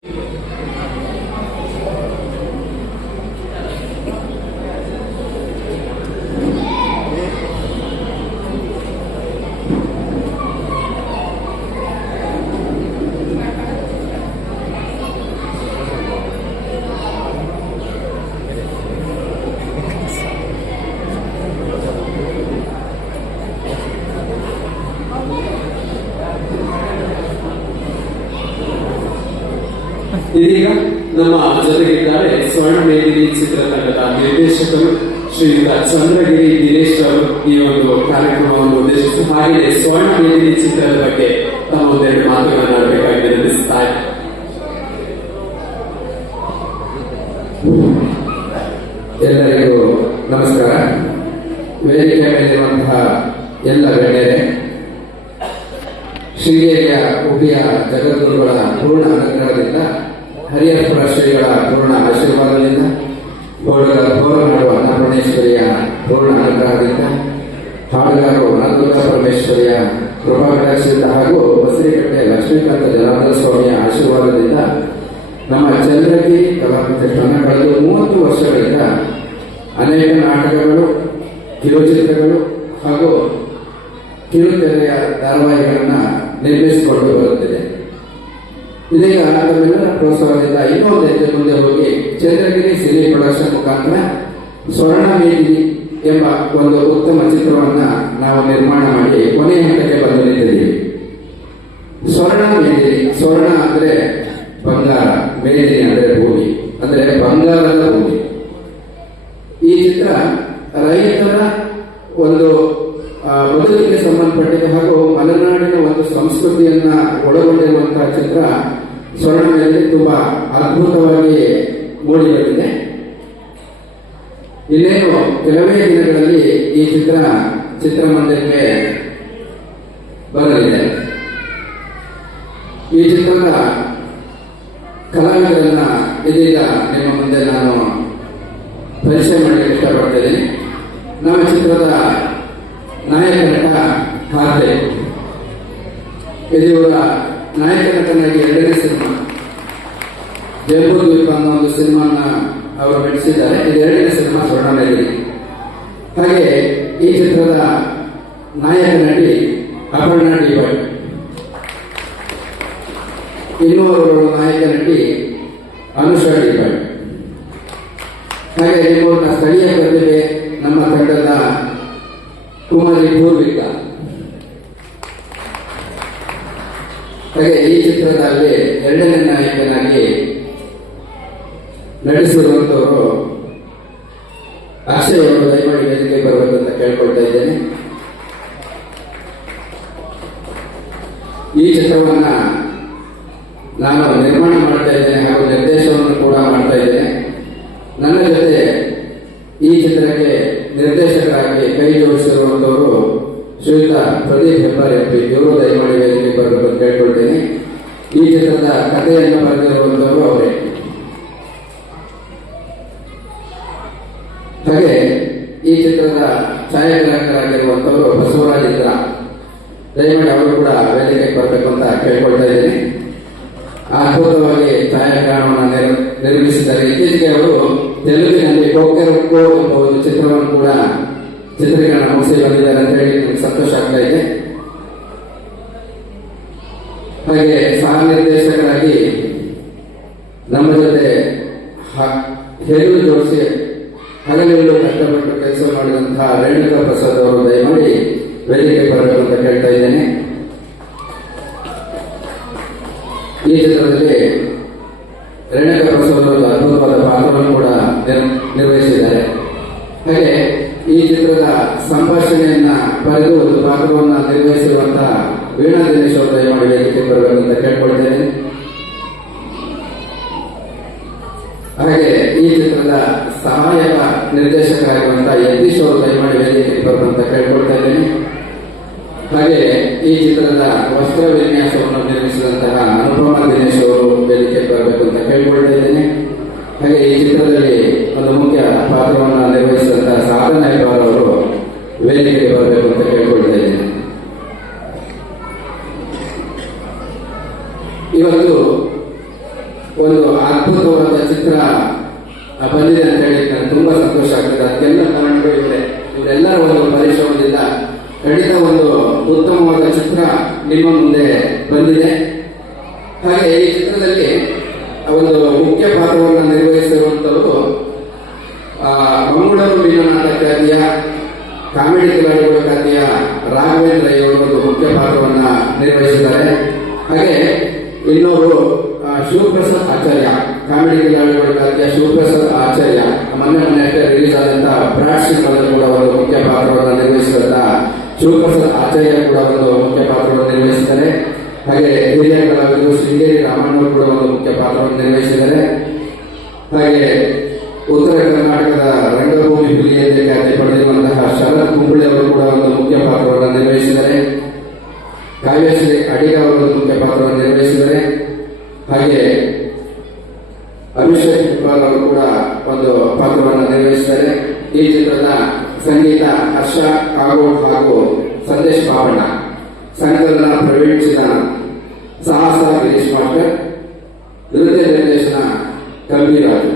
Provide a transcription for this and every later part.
Thank ಇದೀಗ ನಮ್ಮ ಜೊತೆಗಿದ್ದಾರೆ ಸ್ವರ್ಣ ಮೇದಿನಿ ಚಿತ್ರತಂಡದ ನಿರ್ದೇಶಕರು ಶ್ರೀಯುತ ಚಂದ್ರಗಿರಿ ದಿನೇಶ್ ಅವರು. ಈ ಒಂದು ಕಾರ್ಯಕ್ರಮವನ್ನು ಉದ್ದೇಶಿಸಿ ಹಾಗೆಯೇ ಸ್ವರ್ಣ ಮೇದಿನಿ ಚಿತ್ರದ ಬಗ್ಗೆ ತಮ್ಮ ಒಂದೆರಡು ಮಾತುಗಳನ್ನು ಆಡಬೇಕಾಗಿ ನಿರ್ಮಿಸುತ್ತಾರೆ ಎಲ್ಲರಿಗೂ ನಮಸ್ಕಾರ. ವೇದಿಕೆ ಮೇಲಿರುವಂತಹ ಎಲ್ಲ ಗಣ್ಯರೇ ಶೃಂಗೇರಿಯ ಉಪಿಯ ಜಗದ್ಗುರುಗಳ ಪೂರ್ಣ ಅನುಗ್ರಹದಿಂದ ಹರಿಹರ ಶ್ರೀಗಳ ಪೂರ್ಣ ಆಶೀರ್ವಾದದಿಂದ ಗೋಡಗಳ ಮಾಡುವ ಅನ್ನಪೂರ್ಣೇಶ್ವರಿಯ ಪೂರ್ಣ ಅನುಗ್ರಹದಿಂದ ಹಾಡುಗಾರರು ಅನಂತ ಪರಮೇಶ್ವರಿಯ ಕೃಪಾಕಟಾಕ್ಷದಿಂದ ಹಾಗೂ ಬಸರಿಕಟ್ಟೆ ಲಕ್ಷ್ಮೀಕಾಂತ ಜನಾರ್ದನ ಸ್ವಾಮಿಯ ಆಶೀರ್ವಾದದಿಂದ ನಮ್ಮ ಚಂದ್ರಗಿ ಕಲಾ ಪ್ರತಿಷ್ಠಾನ ಕಳೆದ ಮೂವತ್ತು ವರ್ಷಗಳಿಂದ ಅನೇಕ ನಾಟಕಗಳು, ಕಿರುಚಿತ್ರಗಳು ಹಾಗೂ ಕಿರುತೆರೆಯ ಧಾರಾವಾಹಿಗಳನ್ನು ನಿರ್ಮಿಸಿಕೊಂಡು ಬರುತ್ತಿದೆ. ಇದೀಗ ನಮ್ಮೆಲ್ಲರ ಪ್ರೋತ್ಸಾಹದಿಂದ ಇನ್ನೊಂದು ಹೆಜ್ಜೆ ಮುಂದೆ ಹೋಗಿ ಚಂದ್ರಗಿರಿ ಸಿನಿ ಪ್ರೊಡಕ್ಷನ್ ಮುಖಾಂತರ ಸ್ವರ್ಣ ಮೇಲಿ ಎಂಬ ಒಂದು ಉತ್ತಮ ಚಿತ್ರವನ್ನ ನಾವು ನಿರ್ಮಾಣ ಮಾಡಿ ಕೊನೆಯ ಹಂತಕ್ಕೆ ಬಂದು ನಿಂತಿದ್ದೀವಿ. ಸ್ವರ್ಣ ಮೇದಿನಿ ಸ್ವರ್ಣ ಅಂದ್ರೆ ಬಂಗಾರ ಮೇದಿನಿ ಅಂದ್ರೆ ಭೂಮಿ, ಅಂದ್ರೆ ಬಂಗಾರದ ಭೂಮಿ. ಈ ಚಿತ್ರ ರೈತರ ಒಂದು ಬದುಕಿಗೆ ಸಂಬಂಧಪಟ್ಟಿದೆ ಹಾಗೂ ಮಲೆನಾಡಿನ ಒಂದು ಸಂಸ್ಕೃತಿಯನ್ನ ಒಳಗೊಂಡಿರುವಂತಹ ಚಿತ್ರ ಸ್ವರ್ಣ ಮೇಲೆ ತುಂಬಾ ಅದ್ಭುತವಾಗಿ ಮೂಡಿ ಬಂದಿದೆ. ಇನ್ನೇನು, ಕೆಲವೇ ದಿನಗಳಲ್ಲಿ ಈ ಚಿತ್ರ, ಚಿತ್ರಮಂದಿರಕ್ಕೆ ಬರಲಿದೆ. ಈ ಚಿತ್ರದ ಕಲಾವಿದರನ್ನ ಇದೀಗ ನಿಮ್ಮ ಮುಂದೆ ನಾನು ಪರಿಚಯ ಮಾಡಲಿಕ್ಕೆ ಇಷ್ಟಪಡ್ತೇನೆ ನಮ್ಮ ಚಿತ್ರದ ನಾಯಕ ನಟ ಇದು ಇವರ ನಾಯಕ ನಟನಾಗಿ ಎರಡನೇ ಸಿನಿಮಾ. ಜಂಬೂ ದ್ವೀಪ ಅನ್ನೋ ಒಂದು ಸಿನಿಮಾನ ಅವರು ನಟಿಸಿದ್ದಾರೆ ಇದು ಎರಡನೇ ಸಿನಿಮಾ ಸ್ವರ್ಣ ಮೇಲಿನಿ ಹಾಗೆ ಈ ಚಿತ್ರದ ನಾಯಕ ನಟಿ ಅಪರ್ಣ ಡಿವಾಳ್ ಭಟ್ ಇನ್ನೂರು ನಾಯಕ ನಟಿ ಅನುಷಾ ಡಿವಾಳ್ ಹಾಗೆ ನಿಮ್ಮ ಸ್ಥಳೀಯ ಪ್ರತಿಭೆ ನಮ್ಮ ತಂಡದ ಕುಮಾರಿ ಪೂರ್ವಿಕಾ ಹಾಗೆ ಈ ಚಿತ್ರದಲ್ಲಿ ಎರಡನೇ ನಾಯಕನಾಗಿ ನಟಿಸಿರುವಂತವರು ಅಕ್ಷಯ್ ಅವರು ದಯಮಾಡಿ ವೇದಿಕೆ ಬರಬೇಕಂತ ಕೇಳ್ಕೊಳ್ತಾ ಇದ್ದೇನೆ. ಈ ಚಿತ್ರವನ್ನ ನಾನು ನಿರ್ಮಾಣ ಮಾಡ್ತಾ ಇದ್ದೇನೆ ಹಾಗೂ ನಿರ್ದೇಶನವನ್ನು ಕೂಡ ಮಾಡ್ತಾ ಇದ್ದೇನೆ ನನ್ನ ಜೊತೆ ಈ ಚಿತ್ರಕ್ಕೆ ನಿರ್ದೇಶಕರಾಗಿ ಕೈ ಜೋಡಿಸಿರುವಂತವರು ಶ್ರೀಯುತ ಪ್ರದೀಪ್ ಹೆಬ್ಬಾರ್ ಎಂಪಿ ಇವರು ದಯಮಾಡಿ ವೇದಿಕೆ ಬರಬೇಕು ಅಂತ ಕೇಳ್ಕೊಳ್ತೇನೆ ಈ ಚಿತ್ರದ ಕಥೆಯನ್ನು ಬರೆದಿರುವಂತವರು ಅವರೇ. ಹಾಗೆ ಈ ಚಿತ್ರದ ಛಾಯಾಗ್ರಾಹಕರಾಗಿರುವಂತವರು ಬಸವರಾಜ್ ಇಂದ್ರ ದಯಮಾಡಿ ಅವರು ಕೂಡ ವೇದಿಕೆ ಬರಬೇಕು ಅಂತ ಕೇಳ್ಕೊಳ್ತಾ ಇದ್ದೀನಿ. ಅದ್ಭುತವಾಗಿ ಛಾಯಾಗ್ರಹಣವನ್ನು ನಿರ್- ನಿರ್ಮಿಸಿದ್ದಾರೆ. ಇತ್ತೀಚೆಗೆ ಅವರು ತೆಲುಗಿನಲ್ಲಿ ಕೋಕೆರಕ್ಕೋ ಎಂಬ ಒಂದು ಚಿತ್ರವನ್ನು ಕೂಡ ಚಿತ್ರೀಕರಣ ಮುಗಿಸಿ ಬಂದಿದ್ದಾರೆ ಅಂತ ಹೇಳಿ ಸಂತೋಷ ಆಗ್ತಾ ಇದೆ. ಹಾಗೆ ಸಹ ನಿರ್ದೇಶಕರಾಗಿ ನಮ್ಮ ಜೊತೆ ಹೇಳಿ ಜೋಡಿಸಿ ಹಗಲಿರುಳು ಕಷ್ಟಪಟ್ಟು ಕೆಲಸ ಮಾಡಿದಂತಹ ರೇಣುಕಾ ಪ್ರಸಾದ್ ಅವರು ದಯಮಾಡಿ ವೇದಿಕೆ ಬರಬೇಕು ಅಂತ ಕೇಳ್ತಾ ಇದ್ದೇನೆ. ಈ ಚಿತ್ರದಲ್ಲಿ ರೇಣುಕಾ ಪ್ರಸಾದ್ ಅವರು ಅದ್ಭುತವಾದ ಪಾತ್ರವನ್ನು ಕೂಡ ನಿರ್- ನಿರ್ವಹಿಸಿದ್ದಾರೆ. ಹಾಗೆ ಈ ಚಿತ್ರದ ಸಂಭಾಷಣೆಯನ್ನ ಪಡೆದು ಒಂದು ಪಾತ್ರವನ್ನು ನಿರ್ವಹಿಸಿರುವಂತಹ ವೀಣಾ ದಿನೇಶ್ ಅವರು ದಯಮಾಡಿ ವೇದಿಕೆ ಬರಬೇಕು ಅಂತ ಕೇಳ್ಕೊಳ್ತೇನೆ. ಹಾಗೆ ಈ ಚಿತ್ರದ ಸಹಾಯಕ ನಿರ್ದೇಶಕರಾಗಿರುವಂತಹ ಯತೀಶ್ ಅವರು ದಯಮಾಡಿ ವೇದಿಕೆ ಬರುವಂತ ಕೇಳ್ಕೊಳ್ತಾ ಇದ್ದೇನೆ ಹಾಗೆ ಈ ಚಿತ್ರದ ವಸ್ತ್ರ ವಿನ್ಯಾಸವನ್ನು ನಿರ್ಮಿಸಿದಂತಹ ಅನುಪಮ ದಿನೇಶ್ ಅವರು ವೇದಿಕೆ ಬರಬೇಕು ಅಂತ ಕೇಳ್ಕೊಳ್ತಾ ಇದ್ದೇನೆ ಹಾಗೆ ಈ ಚಿತ್ರದಲ್ಲಿ ಒಂದು ಮುಖ್ಯ ಪಾತ್ರವನ್ನು ನಿರ್ವಹಿಸಿದಂತಹ ಸಾಧನ ಹೆಬ್ಬಾರ್ ಅವರು ಬರಬೇಕು ಅಂತ ಕೇಳ್ಕೊಳ್ತಾ ಇದ್ದೇನೆ ಇವತ್ತು ಒಂದು ಅದ್ಭುತವಾದ ಚಿತ್ರ ಬಂದಿದೆ ಅಂತ ಹೇಳಿ ನನಗೆ ತುಂಬಾ ಸಂತೋಷ ಆಗ್ತದೆ. ಅದಕ್ಕೆಲ್ಲ ಕಾರಣಗಳು ಇದೆ ಇವರೆಲ್ಲರ ಒಂದು ಪರಿಶ್ರಮದಿಂದ ಖಂಡಿತ ಒಂದು ಉತ್ತಮವಾದ ಚಿತ್ರ ನಿಮ್ಮ ಮುಂದೆ ಬಂದಿದೆ. ಹಾಗೆ ಶಿವಪ್ರಸಾದ್ ಆಚಾರ್ಯ ಕೂಡ ಒಂದು ಮುಖ್ಯ ಪಾತ್ರವನ್ನು ನಿರ್ವಹಿಸಿದ್ದಾರೆ. ಹಾಗೆ ಹಿರಿಯ ಕಲಾವಿದರು ಶೃಂಗೇರಿ ರಾಮಣ್ಣ ಕೂಡ ಒಂದು ಮುಖ್ಯ ಪಾತ್ರವನ್ನು ನಿರ್ವಹಿಸಿದ್ದಾರೆ. ಹಾಗೆ ಉತ್ತರ ಕರ್ನಾಟಕದ ರಂಗಭೂಮಿ ಹುಲಿಯಲ್ಲಿ ಖ್ಯಾತಿ ಪಡೆದಿರುವಂತಹ ಶರತ್ ಕುಂಬಳಿ ಅವರು ಕೂಡ ಒಂದು ಮುಖ್ಯ ಪಾತ್ರವನ್ನು ನಿರ್ವಹಿಸಿದ್ದಾರೆ. ಕಾವ್ಯಶ್ರೀ ಅಡಿಗ ಅವರು ಒಂದು ಮುಖ್ಯ ಪಾತ್ರವನ್ನು ನಿರ್ವಹಿಸಿದ್ದಾರೆ. ಹಾಗೆ ಅಭಿಷೇಕ್ ಇಕ್ಬಾಲ್ ಅವರು ಕೂಡ ಒಂದು ಪಾತ್ರವನ್ನು ನಿರ್ವಹಿಸಿದ್ದಾರೆ. ಈ ಚಿತ್ರದ ಸಂಗೀತ, ಹರ್ಷ ಕಾಗೋಡ್ ಹಾಗೂ ಸಂದೇಶ್ ಬಾವಣ್ಣ ಸಂಕಲನ ಪ್ರವೀಣ್ ಚಿದಾನ್ ಸಾಹಸ ಗಿರೀಶ್ ಮಾಸ್ಟರ್, ನೃತ್ಯ ನಿರ್ದೇಶನ ಗಂಭೀರಾಜು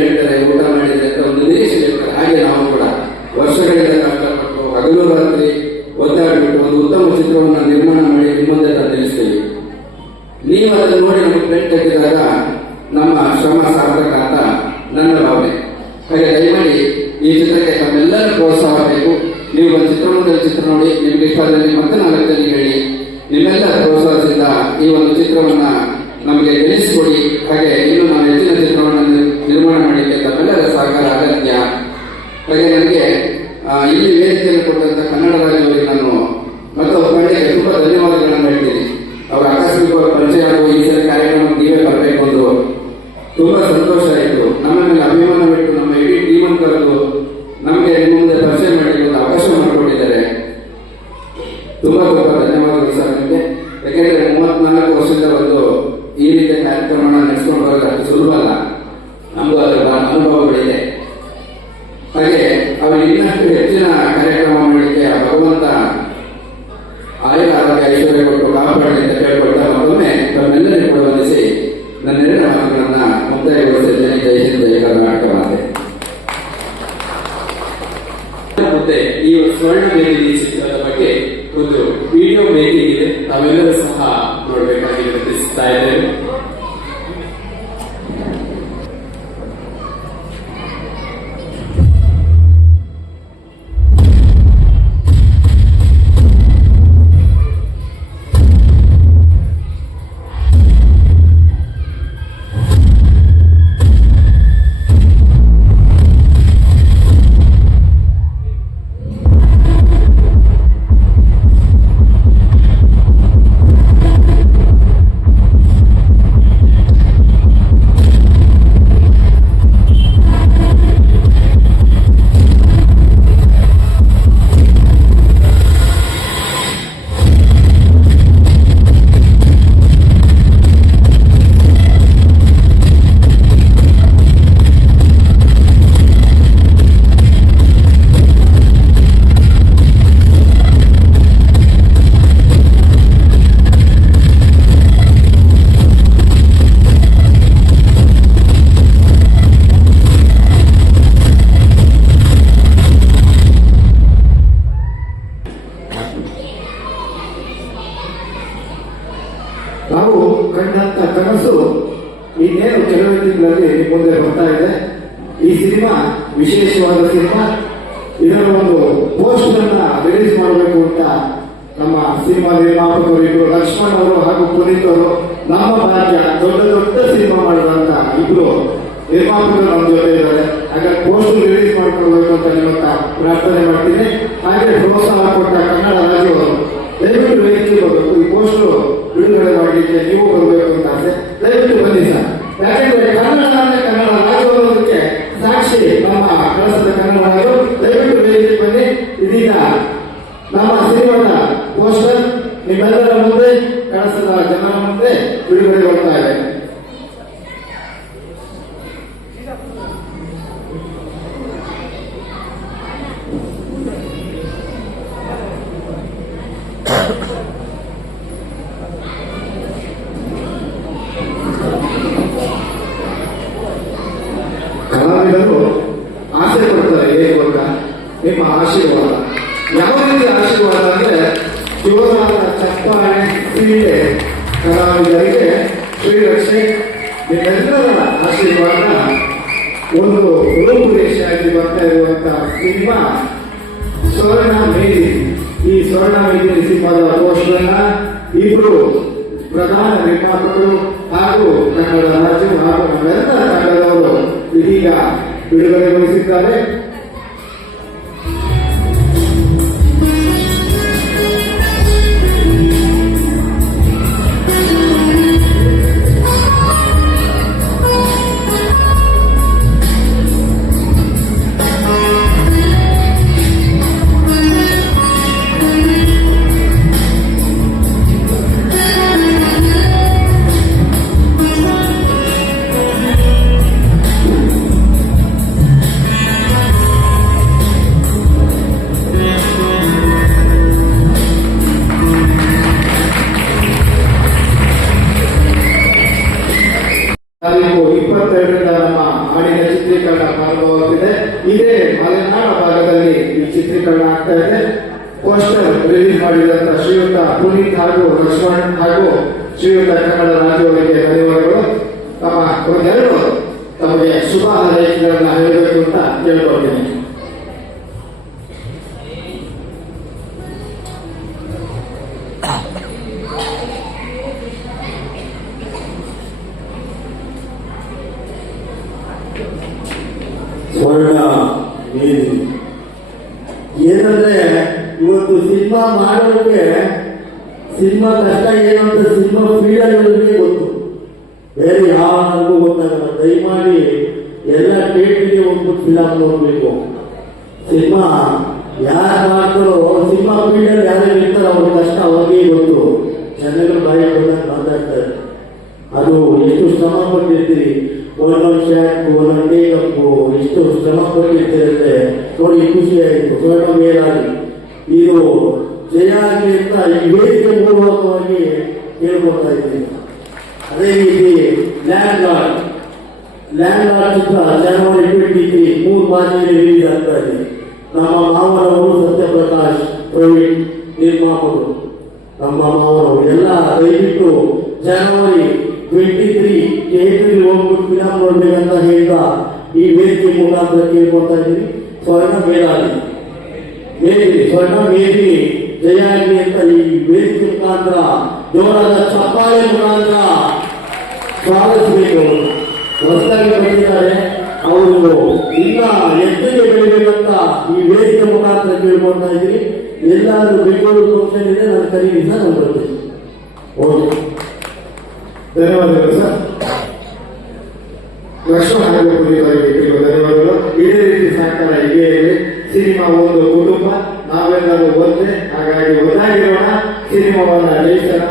ಹೇಳ್ತಾರೆ ಊಟ ಮಾಡಿದೆ ಅಂತ ಒಂದು ನಿರೀಕ್ಷೆ ಇರ್ತಾರೆ ಹಾಗೆ ನಾವು ಕೂಡ ವರ್ಷಗಳಿಂದ ಕಷ್ಟಪಟ್ಟು ಹಗಲು ರಾತ್ರಿ ಒದ್ದಾಡಿಬಿಟ್ಟು ಒಂದು ಉತ್ತಮ ಚಿತ್ರವನ್ನು ನಿರ್ಮಾಣ ಮಾಡಿ ನಿಮ್ಮ ತಿಳಿಸ್ತೇವೆ ನೀವು ಅದನ್ನು ನೋಡಿ ನಮಗೆ ಪ್ಲೇಟ್ ತೆಗೆದಾಗ ನಮ್ಮ ಶ್ರಮ ಸಾರ್ಥಕ ಅಂತ ನನ್ನ ಭಾವನೆ. ಹಾಗೆ ದಯಮಾಡಿ ಈ ಚಿತ್ರಕ್ಕೆ ತಮ್ಮೆಲ್ಲರ ಪ್ರೋತ್ಸಾಹ ಬೇಕು. ನೀವು ಒಂದು ಚಿತ್ರಮಂದಿರ ಚಿತ್ರ ನೋಡಿ, ನಿಮ್ಗೆ ಇಷ್ಟದಲ್ಲಿ ಮತ್ತೆ ನಾಲ್ಕು ಹೇಳಿ. ನಿಮ್ಮೆಲ್ಲ ಪ್ರೋತ್ಸಾಹದಿಂದ ಈ ಒಂದು ಚಿತ್ರವನ್ನ ನಮಗೆ ಗೆಲ್ಲಿಸಿಕೊಡಿ ಹಾಗೆ ಇನ್ನು ನಾವು ಹೆಚ್ಚಿನ ಚಿತ್ರವನ್ನು ನಿರ್- ನಿರ್ಮಾಣ ಮಾಡಲಿಕ್ಕೆ ತಮ್ಮೆಲ್ಲರ ಸಹಕಾರ ಅಗತ್ಯ ಹಾಗೆ ನನಗೆ ಆ, ಇಲ್ಲಿ ವೇದಿಕೆಯನ್ನು ಕೊಟ್ಟಂತ ಕನ್ನಡ ರಾಜ್ಯವರಿಗೆ ನಾನು ಮತ್ತು ಅವ್ರ ಕಡೆಗೆ ತುಂಬಾ ಧನ್ಯವಾದಗಳನ್ನು ಹೇಳ್ತೀನಿ ಅವರ ಆಕಸ್ಮಿಕವಾಗಿ ಪರಿಚಯ ಆಗುವ ಈ ಸಲ ಕಾರ್ಯಕ್ರಮಕ್ಕೆ ನೀವೇ ಬರಬೇಕು ಅಂದ್ರು ತುಂಬಾ ಸಂತೋಷ ಆಯಿತು ನಮ್ಮ ಮೇಲೆ ಅಭಿಮಾನ ಬಿಟ್ಟು ನಮ್ಮ ಇಡೀ ಟೀಮ್ ಕರೆದು ನಮಗೆ ನಿಮ್ಮ ಮುಂದೆ ಪರಿಚಯ ಮಾಡಲಿಕ್ಕೆ ಒಂದು ಅವಕಾಶ ಮಾಡಿಕೊಟ್ಟಿದ್ದಾರೆ ತುಂಬಾ ತುಂಬಾ ಧನ್ಯವಾದಗಳು ಸರ್ ನಿಮಗೆ ಯಾಕೆಂದ್ರೆ ಮೂವತ್ನಾಲ್ಕು ವರ್ಷದಿಂದ ಒಂದು ಈ ರೀತಿಯ ಕಾರ್ಯಕ್ರಮನ ನಡೆಸ್ಕೊಂಡು ಬರೋದು ಅಷ್ಟು ಸುಲಭ ಅಲ್ಲ ನಮಗೂ ಅದರ ಅನುಭವಗಳಿದೆ ಹಾಗೆ ಅವರು ಇನ್ನಷ್ಟು ಹೆಚ್ಚಿನ ಕಾರ್ಯಕ್ರಮ ಮಾಡಲಿಕ್ಕೆ ಆ ಭಗವಂತ ಆಯುರ ಆರೋಗ್ಯ ಐಶ್ವರ್ಯ ಕೊಟ್ಟು ಕಾಪಾಡಲಿ ಅಂತ ಕೇಳ್ಕೊಳ್ತಾ ಮತ್ತೊಮ್ಮೆ ತಮ್ಮೆಲ್ಲರಿಗೂ ಕೂಡ ವಂದಿಸಿ ನನ್ನೆರಡ ಮಾತುಗಳನ್ನ ಮುಕ್ತಾಯಗೊಳಿಸಿದ್ದೇನೆ ಜೈ ಹಿಂದ್ ಜೈ ಕರ್ನಾಟಕ ಮಾತೆ ಮತ್ತೆ ಈ ಸ್ವರ್ಣ ವೇದಿಕೆ ಚಿತ್ರದ ಬಗ್ಗೆ ಒಂದು ವಿಡಿಯೋ ಮೇಕಿಂಗ್ ಇದೆ ತಾವೆಲ್ಲರೂ ಸಹ ನೋಡಬೇಕಾಗಿ ವಿನಂತಿಸ್ತಾ ಇದ್ದೇವೆ ಸಿನಿಮಾ ಇದರ ಒಂದು ಪೋಸ್ಟರ್ ಅನ್ನ ರಿಲೀಸ್ ಮಾಡಬೇಕು ಅಂತ ನಮ್ಮ ಸಿನಿಮಾ ನಿರ್ಮಾಪಕರು ಇಬ್ರು ಲಕ್ಷ್ಮಣ್ ಅವರು ಹಾಗೂ ಪುನೀತ್ ಅವರು ನಮ್ಮ ಭಾಗ್ಯ, ದೊಡ್ಡ ದೊಡ್ಡ ಸಿನಿಮಾ ಮಾಡಿದಂತ ಇಬ್ರು ನಿರ್ಮಾಪಕರು ನಮ್ಮ ಜೊತೆ ಇದ್ದಾರೆ. ಹಾಗಾಗಿ ಪೋಸ್ಟ್ ರಿಲೀಸ್ ಮಾಡ್ಕೊಳ್ಬೇಕು ಅಂತ ನಿಮ್ಮ ಪ್ರಾರ್ಥನೆ ಮಾಡ್ತೀನಿ. ಹಾಗೆ ಪ್ರೋತ್ಸಾಹ ಕೊಟ್ಟ ಕನ್ನಡ ರಾಜ್ಯವರು, ದಯವಿಟ್ಟು ವೇದಿಕೆ ಬರಬೇಕು ಈ ಪೋಸ್ಟ್ ಬಿಡುಗಡೆ ಮಾಡಲಿಕ್ಕೆ ನೀವು ಬರಬೇಕು ಅಂತ ಆಸೆ. ದಯವಿಟ್ಟು ಬನ್ನಿ ಸರ್. ಯಾಕೆಂದ್ರೆ ಕನ್ನಡ ಕನ್ನಡ ರಾಜ್ಯ ಸಾಕ್ಷಿ ನಮ್ಮ ಕಳಸದ ಕನ್ನಡ ರಾಜ್ಯ ದಯವಿಟ್ಟು ವೇದಿಕೆ ಬನ್ನಿ ಇದೀಗ ನಮ್ಮ ಸಿನಿಮಾದ ಪೋಸ್ಟರ್ ನಿಮ್ಮೆಲ್ಲರ ಮುಂದೆ ಕಳಸದ ಜನರ ಮುಂದೆ ಬಿಡುಗಡೆಗೊಳ್ತಾ ಇದೆ ನಿರ್ಮಾಪಕರು ಹಾಗೂ ಕನ್ನಡ ರಾಜ್ಯ ಹಾಗೂ ನಮ್ಮೆಲ್ಲ ತಂಡದವರು ಇದೀಗ ಬಿಡುಗಡೆಗೊಳಿಸಿದ್ದಾರೆ ತಾರೀಕು ಇಪ್ಪತ್ತೆರಡರಿಂದ ನಮ್ಮ ಹಾಡಿನ ಚಿತ್ರೀಕರಣ ಪ್ರಾರಂಭವಾಗುತ್ತಿದೆ ಇದೇ ಮಲೆನಾಡ ಭಾಗದಲ್ಲಿ ಈ ಚಿತ್ರೀಕರಣ ಆಗ್ತಾ ಇದೆ. ಪೋಸ್ಟರ್ ರಿಲೀಸ್ ಮಾಡಿದಂತ ಶ್ರೀಯುತ ಪುನೀತ್ ಹಾಗೂ ಲಕ್ಷ್ಮಣ್ ಹಾಗೂ ಶ್ರೀಯುತ ಕನ್ನಡ ರಾಜ್ಯವರಿಗೆ ಧನ್ಯವಾದಗಳು. ತಮ್ಮ ಒಂದೆರಡು ತಮಗೆ ಶುಭ ಹಾರೈಕೆಗಳನ್ನು ಹೇಳಬೇಕು ಅಂತ ಕೇಳ್ಕೊಳ್ತೀನಿ ಏನಂದ್ರೆ, ಇವತ್ತು ಸಿನಿಮಾ ಮಾಡೋಕ್ಕೆ ಸಿನಿಮಾ ಕಷ್ಟ ಏನು ಅಂತ ಸಿನಿಮಾ ಫೀಲ್ಡಲ್ಲಿ ಗೊತ್ತು. ಬೇರೆ ಯಾವಾಗೂ ಗೊತ್ತಾಗಲ್ಲ. ದಯಮಾಡಿ ಎಲ್ಲ ಥಿಯೇಟ್ರಿಗೆ ಹೋಗ್ಬಿಟ್ಟು ಫಿಲಮ್ ನೋಡ್ಬೇಕು. ಸಿನಿಮಾ ಯಾರು ಮಾಡ್ತಾರೋ ಸಿನಿಮಾ ಫೀಲ್ಡಲ್ಲಿ ಯಾರು ಇರ್ತಾರೋ ಅವ್ರ ಕಷ್ಟ ಅವ್ರಿಗೆ ಗೊತ್ತು. ಜನಗಳು ಬಾಯಿ ಮಾತಾಡ್ತಾರೆ ಅದು ಎಷ್ಟು ಶ್ರಮ ಪಟ್ಟಿರ್ತೀರಿ ಒಂದೊಂದು ಶಾಟ್ ಒಂದೊಂದು ಮೇಕಪ್ಪು ಎಷ್ಟು ಶ್ರಮ ಪಟ್ಟಿರ್ತೀರಿ ಅಂದ್ರೆ ನೋಡಿ ಖುಷಿ ಆಯಿತು ಮೇಲಾಗಿ. ಇದು ಜಯ ಆಗಲಿ ಅಂತ ವೇದಿಕೆ ಮೂಲಕವಾಗಿ ಕೇಳ್ಕೊಳ್ತಾ ಇದ್ದೀನಿ. ಅದೇ ರೀತಿ ಲ್ಯಾಂಡ್ ಲಾರ್ಡ್ ಲ್ಯಾಂಡ್ ಲಾರ್ಡ್ ಚಿತ್ರ ಜನವರಿ ಟ್ವೆಂಟಿ ತ್ರೀ ಮೂರು ಮಾರ್ಚ್ನಲ್ಲಿ ರಿಲೀಸ್ ಆಗ್ತಾ ಇದೆ ನಮ್ಮ ಮಾವನವರು ಸತ್ಯಪ್ರಕಾಶ್ ಪ್ರವೀಣ್ ನಿರ್ಮಾಪಕರು ನಮ್ಮ ಮಾವನವರು ಎಲ್ಲ ದಯವಿಟ್ಟು ಜನವರಿ ಟ್ವೆಂಟಿ ತ್ರೀ ಥಿಯೇಟರ್ಗೆ ಹೋಗ್ಬಿಟ್ಟು ಫಿಲಮ್ ನೋಡ್ಬೇಕಂತ ಹೇಳಿದ ಈ ವೇದಿಕೆ ಮುಖಾಂತರ ಕೇಳ್ಕೊತಾ ಇದ್ದೀನಿ ಸ್ವರ್ಣ ಮೇಲಾಗಿ ಮೇದಿನಿ ಸ್ವರ್ಣ ಮೇದಿನಿ ಜಯ ಆಗಲಿ ಅಂತ ಈ ವೇದಿಕೆ ಮುಖಾಂತರ ಜೋರಾದ ಚಪ್ಪಾಳೆ ಮುಖಾಂತರ ಸ್ವಾಗತಿಸಬೇಕು ಹೊಸದಾಗಿ ಬಂದಿದ್ದಾರೆ ಅವರು ಇನ್ನ ಎತ್ತಿಗೆ ಬೆಳಿಬೇಕಂತ ಈ ವೇದಿಕೆ ಮುಖಾಂತರ ಕೇಳ್ಕೊಳ್ತಾ ಇದ್ದೀನಿ ಎಲ್ಲಾದ್ರೂ ಬೆಂಗಳೂರು ಫಂಕ್ಷನ್ ಇದೆ ನಾನು ಕರೀರಿ ಸರ್ ನಾನು ಬರ್ತೀನಿ ಓಕೆ ಧನ್ಯವಾದಗಳು ಸರ್ ಅವರಿಗೆ ಇಬ್ಬರಿಗೂ ಧನ್ಯವಾದಗಳು. ಇದೇ ರೀತಿ ಸಹಕಾರ ಹೀಗೆ ಸಿನಿಮಾ ಒಂದು ಕುಟುಂಬ, ನಾವೆಲ್ಲರೂ ಒಂದೇ. ಹಾಗಾಗಿ ಒಂದಾಗಿರೋಣ ಸಿನಿಮಾವನ್ನ ಜಯಿಸೋಣ.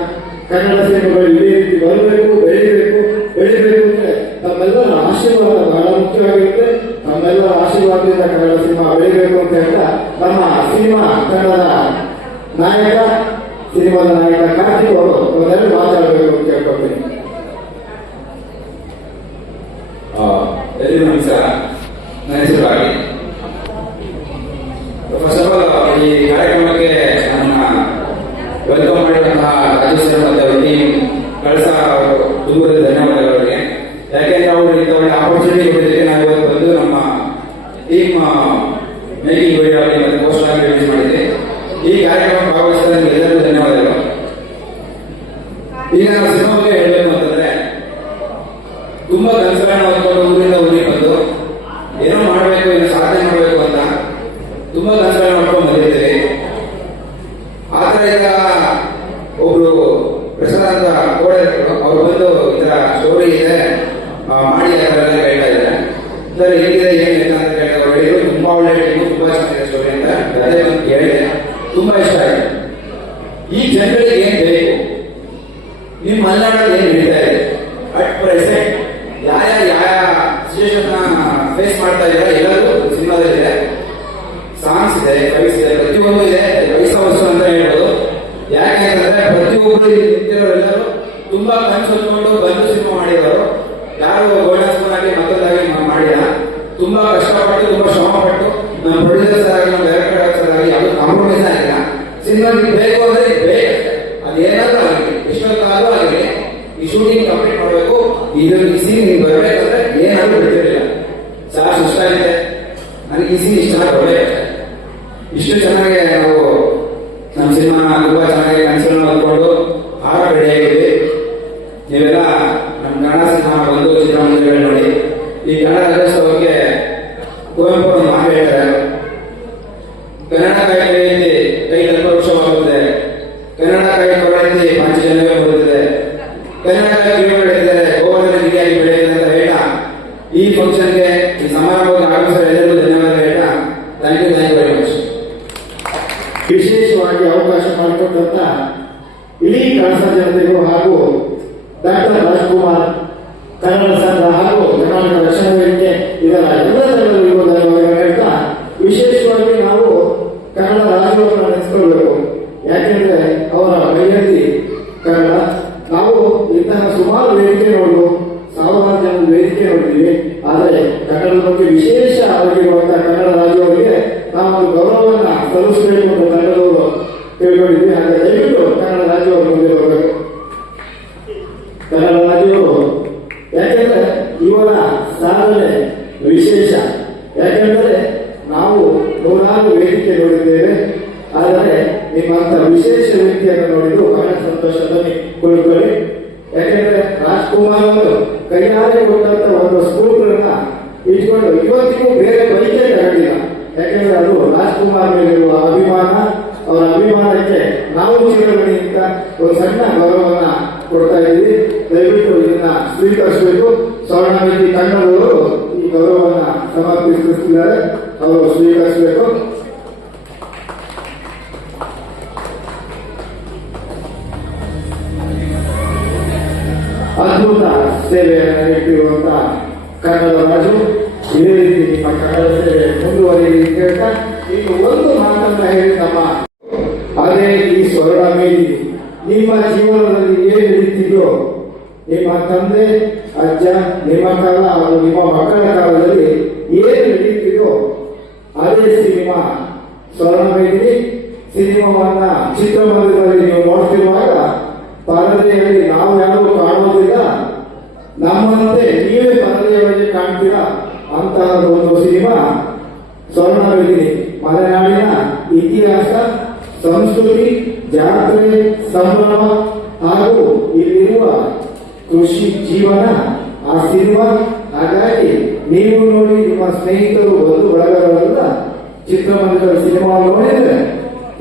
ಕನ್ನಡ ಸಿನಿಮಾಗಳು ಇದೇ ರೀತಿ ಬರಬೇಕು ಬೆಳಿಬೇಕು ಬೆಳಿಬೇಕು ಅಂದ್ರೆ ತಮ್ಮೆಲ್ಲರ ಆಶೀರ್ವಾದ ಬಹಳ ಮುಖ್ಯವಾಗಿರುತ್ತೆ. ತಮ್ಮೆಲ್ಲರ ಆಶೀರ್ವಾದದಿಂದ ಕನ್ನಡ ಸಿನಿಮಾ ಬೆಳಿಬೇಕು ಅಂತ ಹೇಳ್ತಾ ನಮ್ಮ ಸಿನಿಮಾ ಕನ್ನಡ ನಾಯಕ, ಸಿನಿಮಾದ ನಾಯಕ ಕಾರ್ತಿಕ್ ಅವರು ಮಾತಾಡಬೇಕು ಅಂತ ಕೇಳ್ಕೊಳ್ತೀನಿ ಎಲ್ಲರಿಗೂ ನಮಸ್ಕಾರ ನನ್ನ ಹೆಸರು ರಾಗಿ ಫಸ್ಟ್ ಆಫ್ ಆಲ್ ಈ ಕಾರ್ಯಕ್ರಮಕ್ಕೆ ನನ್ನ ವೆಲ್ಕಮ್ ಮಾಡಿದಂತಹ ರಾಜೇಶ್ವರ ಮತ್ತು ಅವರ ಟೀಮ್ ಕಳಸ ತುಂಬುವುದೇ ಧನ್ಯವಾದಗಳು ಅವರಿಗೆ ಯಾಕೆಂದ್ರೆ ಅವರು ಇಂಥ ಒಳ್ಳೆ ಆಪರ್ಚುನಿಟಿ ಕೊಟ್ಟಿದ್ದಕ್ಕೆ ನಾವು ಇವತ್ತು ಬಂದು ನಮ್ಮ ಟೀಮ್ ಮೇಕಿಂಗ್ ವಿಡಿಯೋ ಆಗಲಿ ಮತ್ತು ಪೋಸ್ಟರ್ ಆಗಿ ರಿಲೀಸ್ ಮಾಡಿದ್ದೆ ಈ ಕಾರ್ಯಕ್ರಮ ಭಾಗವಹಿಸಿದ ಎಲ್ಲರಿಗೂ ಧನ್ಯವಾದಗಳು ಈಗ ನಾವು ಸಿನಿಮಾ ಬಗ್ಗೆ ಹೇಳಬೇಕು ಅಂತಂದ್ರೆ ತುಂಬಾ ಕನಸುಗಳನ್ನ ಹೊತ್ಕೊಂಡು ಊರಿಂದ ಊರಿಗೆ ತುಂಬಾ ಒಳ್ಳೆ ಟೀಮು ತುಂಬಾ ಚೆನ್ನಾಗಿದೆ ಸ್ಟೋರಿ ಅಂತ ಅದೇ ಬಂದು ಕೇಳಿದೆ ತುಂಬಾ ಇಷ್ಟ ಆಯ್ತು ಈ ಜನಗಳಿಗೆ ಏನ್ ಬೇಕು? ನಿಮ್ಮ ಮಲೆನಾಡಲ್ಲಿ ಏನ್ ನಡೀತಾ ಇದೆ? ಅಟ್ ಪ್ರೆಸೆಂಟ್ ಯಾವ ಯಾವ ಸಿಚುವೇಶನ್ ಫೇಸ್ ಮಾಡ್ತಾ ಇದ್ದಾರೆ, ಎಲ್ಲರೂ ಸಿನಿಮಾದಲ್ಲಿದೆ ಸಾಂಗ್ಸ್ ಇದೆ, ಕವಿಸ್ ಇದೆ, ಪ್ರತಿಯೊಂದು ಇದೆ. ವಯಸ್ಸ ವಸ್ತು ಅಂತ ಹೇಳ್ಬೋದು. ಯಾಕೆ ಅಂತಂದ್ರೆ ಪ್ರತಿಯೊಬ್ಬರು ನಿಂತಿರೋರೆಲ್ಲರೂ ತುಂಬಾ ಕನ್ಸು ಹೊತ್ಕೊಂಡು ಬಂದು ಸಿನಿಮಾ ಮಾಡಿರೋರು. ಯಾರು ಗೋಲ್ಡನ್ ಸ್ಪೂನ್ ಆಗಿ ಮಾಡಿಲ್ಲ. ತುಂಬಾ ಕಷ್ಟಪಟ್ಟು, ತುಂಬಾ ಶ್ರಮ ಪಟ್ಟು ನಮ್ಮ ಪ್ರೊಡ್ಯೂಸರ್ ಆಗಿ ನಮ್ಮ ಡೈರೆಕ್ಟರ್ ಆಗಿ ಯಾವುದು ಕಾಂಪ್ರಮೈಸ್ ಆಗಿಲ್ಲ ಸಿನಿಮಾ ಬೇಕು ಅಂದ್ರೆ ಬೇಕು ಅದೇನಾದ್ರೂ ಆಗಲಿ ಎಷ್ಟೊತ್ತಾದ್ರೂ ಆಗಲಿ ಈ ಶೂಟಿಂಗ್ ಕಂಪ್ಲೀಟ್ ಮಾಡಬೇಕು ಇದು ಈ ಸೀನ್ ಬರ್ಬೇಕಂದ್ರೆ ಏನಾದ್ರೂ ಬಿಡ್ತಿರ್ಲಿಲ್ಲ ಸಾರ್ ಇಷ್ಟ ಆಗಿದೆ ನನಗೆ ಈ ಸೀನ್ ಇಷ್ಟ ಬರ್ಬೇಕು ಇಷ್ಟು ಚೆನ್ನಾಗಿ ನಾವು ನಮ್ಮ ಸಿನಿಮಾ ತುಂಬ ಚೆನ್ನಾಗಿ ಕನಸುಗಳನ್ನ ಹೊಂದ್ಕೊಂಡು ಆಗ ರೆಡಿಯಾಗಿದ್ವಿ ನೀವೆಲ್ಲ ನಮ್ಮ ಕನ್ನಡ ಸಿನಿಮಾ ಬಂದು ಚಿತ್ರಮಂದಿರಗಳು ನೋಡಿ ಈ ಕನ್ನಡ ರಾಜ್ಯೋತ್ಸವಕ್ಕೆ ಕುವೆಂಪು ಒಂದು ಮಾತು ಹೇಳ್ತಾರೆ ಕನ್ನಡ ಕಾಯಿಲೆಯಲ್ಲಿ ಕೈ ವೃಕ್ಷವಾಗುತ್ತದೆ ಕನ್ನಡ ಕಾಯಿ ಕೊರಳಿಂದ ಪಂಚಜನ್ಯವೇ ಬರುತ್ತದೆ ಕನ್ನಡ ಕಾಯಿ ಗಿಡ ಬೆಳೆದಿದ್ದಾರೆ ಗೋವರ್ಧನ ಗಿರಿಯಾಗಿ ಬೆಳೆಯುತ್ತದೆ ಅಂತ ಹೇಳ್ತಾ ಈ ಫಂಕ್ಷನ್ಗೆ ಈ ಸಮಾರಂಭಕ್ಕೆ ಆಗಮಿಸಿದ ಎಲ್ಲರಿಗೂ ಧನ್ಯವಾದ ಹೇಳ್ತಾ thank you thank you very much ವಿಶೇಷವಾಗಿ ಅವಕಾಶ ಮಾಡಿಕೊಟ್ಟಂತ ಇಡೀ ಕಳಸ ಜನತೆಗೂ ಹಾಗೂ ಡಾಕ್ಟರ್ ರಾಜ್ಕುಮಾರ್ ಕನ್ನಡ ಸಂಘ ಹಾಗೂ ಕರ್ನಾಟಕ ರಕ್ಷಣಾ ವೇದಿಕೆ ಇದರ ಎಲ್ಲ ಜನರಿಗೂ ಧನ್ಯವಾದಗಳು ಹೇಳ್ತಾ ವಿಶೇಷವಾಗಿ ನಾವು ಕನ್ನಡ ರಾಜ್ಯವನ್ನು ನೆನೆಸ್ಕೊಳ್ಬೇಕು ಯಾಕೆಂದ್ರೆ ಅವರ ಮೈಯಲ್ಲಿ ಕನ್ನಡ ನಾವು ಇಂತಹ ಸುಮಾರು ವೇದಿಕೆ ನೋಡು ಸಾವಿರಾರು ಜನ ವೇದಿಕೆ ನೋಡಿದ್ದೀವಿ ಆದರೆ ಕನ್ನಡದ ಬಗ್ಗೆ ವಿಶೇಷ ಆಗಿರುವಂತಹ ಕನ್ನಡ ರಾಜ್ಯವರಿಗೆ ನಾವು ಒಂದು ಗೌರವವನ್ನ ಸಲ್ಲಿಸಬೇಕು ಅಂತ ಕನ್ನಡದವರು ತಿಳ್ಕೊಂಡಿದ್ವಿ ಹಾಗೆ ದಯವಿಟ್ಟು ಕನ್ನಡ ರಾಜ್ಯವರು ಮುಂದೆ ಬರಬೇಕು ಕನ್ನಡ ರಾಜ್ಯವರು ಯಾಕೆಂದ್ರೆ ಇವರ ಸಾಧನೆ ವಿಶೇಷ ಯಾಕೆಂದ್ರೆ ನಾವು ನೂರಾರು ವೇದಿಕೆ ನೋಡಿದ್ದೇವೆ ಆದರೆ ನಿಮ್ಮಂತ ವಿಶೇಷ ವೇದಿಕೆಯನ್ನು ನೋಡಿದ್ದು ಬಹಳ ಸಂತೋಷದಲ್ಲಿ ಕುಳಿತುಕೊಳ್ಳಿ ಯಾಕೆಂದ್ರೆ ಕೈಯಾರೆ ಕೊಟ್ಟಂತ ಒಂದು ಸ್ಕೂಲ್ಗಳನ್ನ ಇಟ್ಕೊಂಡು ಇವತ್ತಿಗೂ ಬೇರೆ ಬೈಕೇ ತಗೊಂಡಿಲ್ಲ. ಯಾಕೆಂದ್ರೆ ಅದು ರಾಜ್ಕುಮಾರ್ ಮೇಲಿರುವ ಅಭಿಮಾನ, ಅವರ ಅಭಿಮಾನಕ್ಕೆ ನಾವು ಚಿರಮಣಿಯಿಂದ ಒಂದು ಸಣ್ಣ ಗೌರವವನ್ನ ಕೊಡ್ತಾ ಇದ್ದೀವಿ. ದಯವಿಟ್ಟು ಇದನ್ನ ಸ್ವೀಕರಿಸಬೇಕು. ಸ್ವರ್ಣವೇದಿ ಕನ್ನಡದವರು ಈ ಗೌರವವನ್ನ ಸಮರ್ಪಿಸುತ್ತಿದ್ದಾರೆ. ಅವರು ಸ್ವೀಕರಿಸಬೇಕು. ಅದ್ಭುತ. ಸೇವೆಯನ್ನು ನೀಡಿರುವಂತ ಕನ್ನಡ ರಾಜು, ಇದೇ ರೀತಿ ನಿಮ್ಮ ಕನ್ನಡ ಸೇವೆ ಮುಂದುವರಿಯಲಿ ಅಂತ ಹೇಳ್ತಾ ಇನ್ನು ಒಂದು ಮಾತನ್ನ ಹೇಳಿ ನಮ್ಮ ಅದೇ ಈ ಸ್ವರ್ಣ ಮೇಲಿ ನಿಮ್ಮ ಜೀವನದಲ್ಲಿ ಏನು ನಡೀತಿದೆಯೋ, ನಿಮ್ಮ ತಂದೆ, ಅಜ್ಜ, ನಿಮ್ಮ ಕಾಲ ಹಾಗೂ ನಿಮ್ಮ ಮಕ್ಕಳ ಕಾಲದಲ್ಲಿ ಏನು ನಡೀತಿದೆಯೋ, ಅದೇ ಸಿನಿಮಾ. ಸ್ವರ್ಣವೇದಿ ಸಿನಿಮಾವನ್ನ ಚಿತ್ರಮಂದಿರದಲ್ಲಿ ನೀವು ನೋಡ್ತಿರುವಾಗ, ಪರದೆಯಲ್ಲಿ ನಾವು ಯಾರು ಕಾಣುವುದಿಲ್ಲ. ನಮ್ಮಂತೆ ನೀವೇ ಪರದೆಯೊಳಗೆ ಕಾಣ್ತೀರಾ? ಅಂತ ಒಂದು ಸಿನಿಮಾ ಸ್ವರ್ಣವೇದಿ ಮಲೆನಾಡಿನ ಇತಿಹಾಸ, ಸಂಸ್ಕೃತಿ, ಜಾತ್ರೆ, ಸಂಭ್ರಮ ಹಾಗೂ ಇಲ್ಲಿರುವ ಕೃಷಿ ಜೀವನ ಆ ಸಿನಿಮಾ. ಹಾಗಾಗಿ ನೀವು ನೋಡಿ ನಿಮ್ಮ ಸ್ನೇಹಿತರು ಒಂದು ಬಳಗರವರೆಲ್ಲ ಚಿತ್ರಮಂದಿರದ ಸಿನಿಮಾ ನೋಡಿದ್ರೆ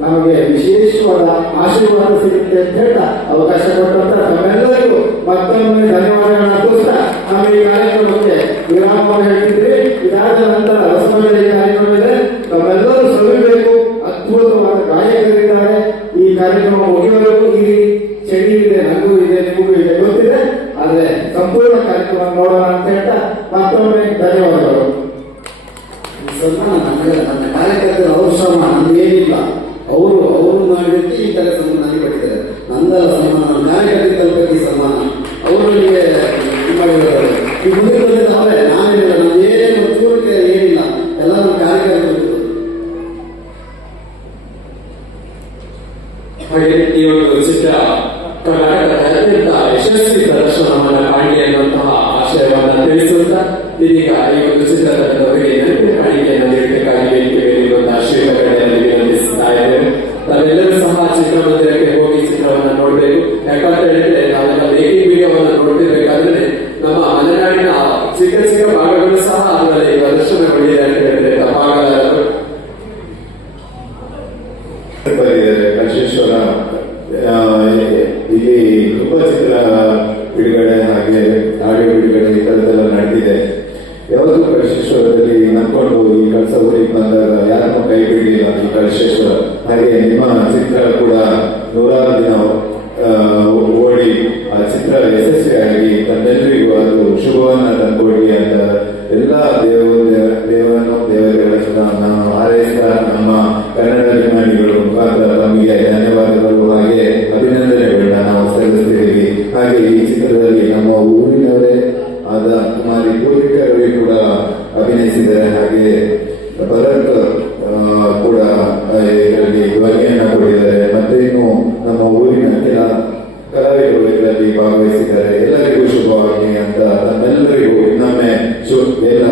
ನಮಗೆ ವಿಶೇಷವಾದ ಆಶೀರ್ವಾದ ಸಿಗುತ್ತೆ ಅಂತ ಹೇಳ್ತಾ ಅವಕಾಶ ಕೊಟ್ಟಂತ ತಮ್ಮೆಲ್ಲರಿಗೂ ಮತ್ತೊಮ್ಮೆ ಧನ್ಯವಾದಗಳನ್ನ ಅರ್ಪಿಸ್ತಾ ನಾವು ಈ ಕಾರ್ಯಕ್ರಮಕ್ಕೆ ವಿರಾಮವನ್ನು ಹೇಳ್ತಿದ್ರಿ ಇದಾದ ನಂತರ ರಸಮಂಡಳಿ ಕಾರ್ಯಕ್ರಮ ಇದೆ ತಮ್ಮೆಲ್ಲರೂ ಸವಿಬೇಕು. ಅದ್ಭುತವಾದ ಗಾಯಕರಿದ್ದಾರೆ. ಈ ಕಾರ್ಯಕ್ರಮ ಮುಗಿಯಬೇಕು. ಈ ಚಳಿ ಇದೆ ನನಗೂ ಇದೆ, ನಿಮಗೂ ಇದೆ, ಗೊತ್ತಿದೆ. ಆದರೆ ಸಂಪೂರ್ಣ ಕಾರ್ಯಕ್ರಮ ನೋಡೋಣ ಅಂತ ಹೇಳ್ತಾ ಮತ್ತೊಮ್ಮೆ ಧನ್ಯವಾದಗಳು. ಮಾಡಿದ್ದಕ್ಕೆ ಈ ತರ ಸನ್ಮಾನ ನನಗೆ ಕೊಟ್ಟಿದ್ದಾರೆ ನಂದಲ್ಲ ಸನ್ಮಾನ ತಲುಪಕ್ಕೆ ಈ ಸನ್ಮಾನ. ಅವರು ನನಗೆ ಈ ಮುಂದೆ ಬಂದಿದ್ದ ಅವರೇ ನಾನಿಲ್ಲ ನಾನು ಏನೇನು ಏನಿಲ್ಲ. ಕಾರ್ಯಕರ್ತರು ಈ ಒಂದು ಯಶಸ್ವಿ ಒಂದು ಕಾಣಿಕೆಯನ್ನು ನೀಡಬೇಕಾಗಿ ಇದ್ದೇವೆ ತಾವೆಲ್ಲರೂ ಸಹ ಚಿತ್ರಮಂದಿರಕ್ಕೆ ಹೋಗಿ ಚಿತ್ರವನ್ನ ನೋಡಬೇಕು. ಯಾಕಂತ ಹೇಳಿದ್ರೆ ನಾವೆಲ್ಲ ಮೇಕಿಂಗ್ ವಿಡಿಯೋವನ್ನ ನೋಡ್ತಿರ್ಬೇಕಾದ್ರೆ ನಮ್ಮ ಮಲೆನಾಡಿನ ಚಿಕ್ಕ ಚಿಕ್ಕ ಭಾಗಗಳು ಸಹ ಅದರಲ್ಲಿ ಪ್ರದರ್ಶನಗೊಂಡಿದೆ ಅಂತ ಹೇಳಿದ್ರೆ ತಪ್ಪಾಗಲಾರದು ಆಡಿಯೋ ನಡ್ಕೊಂಡು ಈ ಈ ಬಂದಾಗ ಯಾರನ್ನು ಕೈ ಬಿಡಲಿಲ್ಲ ಈ ಕಳಶೇಶ್ವರ ಹಾಗೆ ನಿಮ್ಮ ಚಿತ್ರ ಕೂಡ ನೂರಾರು ದಿನ ಓಡಿ ಆ ಚಿತ್ರ ಯಶಸ್ವಿಯಾಗಿ ತನ್ನೆಲ್ಲರಿಗೂ ಅದು ಶುಭವನ್ನ ತಂದುಕೊಡಿ ಅಂತ ಎಲ್ಲ ದೇವ, ದೇವರನ್ನು ನಾವು ಹಾರೈಸ್ತಾ ನಮ್ಮ ಕನ್ನಡ ಅಭಿಮಾನಿಗಳು ಮುಖಾಂತರ ನಮಗೆ ಧನ್ಯವಾದಗಳು. ಹಾಗೆ ಅಭಿನಂದನೆಗಳನ್ನ ನಾವು ಸಲ್ಲಿಸ್ತಿದ್ದೀವಿ. ಹಾಗೆ ಈ ಚಿತ್ರದಲ್ಲಿ ನಮ್ಮ ಅಭಿನಯಿಸಿದ್ದಾರೆ. ಹಾಗೆ ಭರತ್ ಕೂಡ ಇದರಲ್ಲಿ ಧ್ವನಿಯನ್ನ ಕೊಟ್ಟಿದ್ದಾರೆ. ಮತ್ತೆ ಇನ್ನು ನಮ್ಮ ಊರಿನ ಕೆಲ ಕಲಾವಿದರು ಇದರಲ್ಲಿ ಭಾಗವಹಿಸಿದ್ದಾರೆ. ಎಲ್ಲರಿಗೂ ಶುಭವಾಗಲಿ ಅಂತ ನಮ್ಮೆಲ್ಲರಿಗೂ ಇನ್ನೊಮ್ಮೆ ಎಲ್ಲ